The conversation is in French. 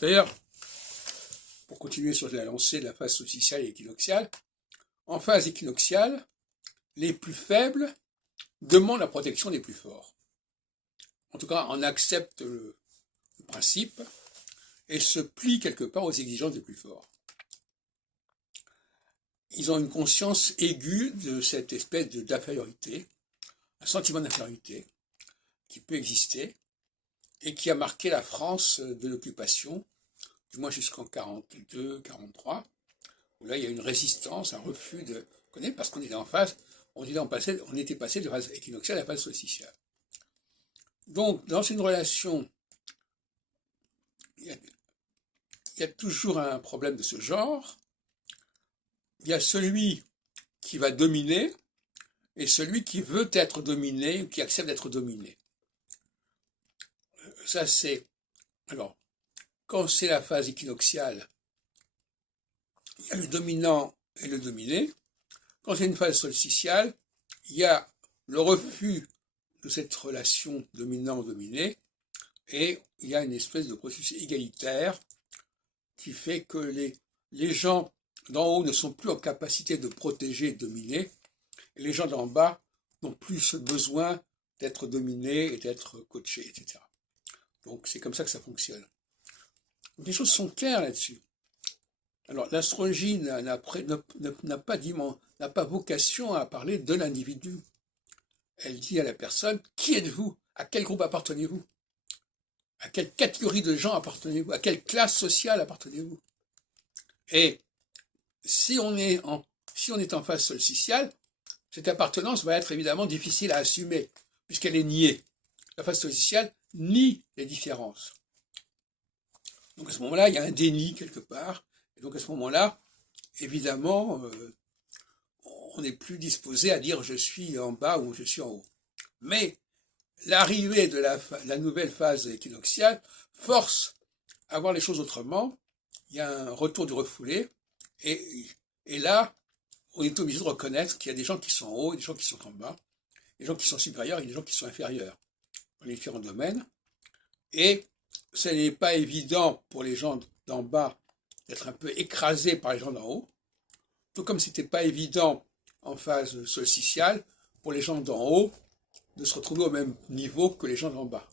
D'ailleurs, pour continuer sur la lancée de la phase solsticiale et équinoxiale, en phase équinoxiale, les plus faibles demandent la protection des plus forts. En tout cas, on accepte le principe et se plient quelque part aux exigences des plus forts. Ils ont une conscience aiguë de cette espèce d'infériorité, un sentiment d'infériorité qui peut exister et qui a marqué la France de l'occupation, du moins jusqu'en 42-43, où là il y a une résistance, un refus de connaître, parce qu'on était en phase, on était passé de phase équinoxiale à la phase solsticiale. Donc, dans une relation, il y a toujours un problème de ce genre. Il y a celui qui va dominer et celui qui veut être dominé ou qui accepte d'être dominé. Ça, c'est... Alors, quand c'est la phase équinoxiale, il y a le dominant et le dominé. Quand c'est une phase solsticiale, il y a le refus de cette relation dominant-dominé et il y a une espèce de processus égalitaire qui fait que les gens d'en haut ne sont plus en capacité de protéger et de dominer, et les gens d'en bas n'ont plus ce besoin d'être dominés et d'être coachés, etc. Donc c'est comme ça que ça fonctionne. Donc, les choses sont claires là-dessus. Alors l'astrologie n'a pas vocation à parler de l'individu. Elle dit à la personne, qui êtes-vous? À quel groupe appartenez-vous? À quelle catégorie de gens appartenez-vous? À quelle classe sociale appartenez-vous? Et si on est en phase solsticiale, cette appartenance va être évidemment difficile à assumer, puisqu'elle est niée. La phase solsticiale nie les différences. Donc à ce moment-là, il y a un déni quelque part. Et donc à ce moment-là, évidemment, on n'est plus disposé à dire je suis en bas ou je suis en haut. Mais l'arrivée de la nouvelle phase équinoxiale force à voir les choses autrement. Il y a un retour du refoulé. Et là, on est obligé de reconnaître qu'il y a des gens qui sont en haut et des gens qui sont en bas, des gens qui sont supérieurs et des gens qui sont inférieurs dans les différents domaines. Et ce n'est pas évident pour les gens d'en bas d'être un peu écrasés par les gens d'en haut, tout comme c'était pas évident en phase solsticiale pour les gens d'en haut de se retrouver au même niveau que les gens d'en bas.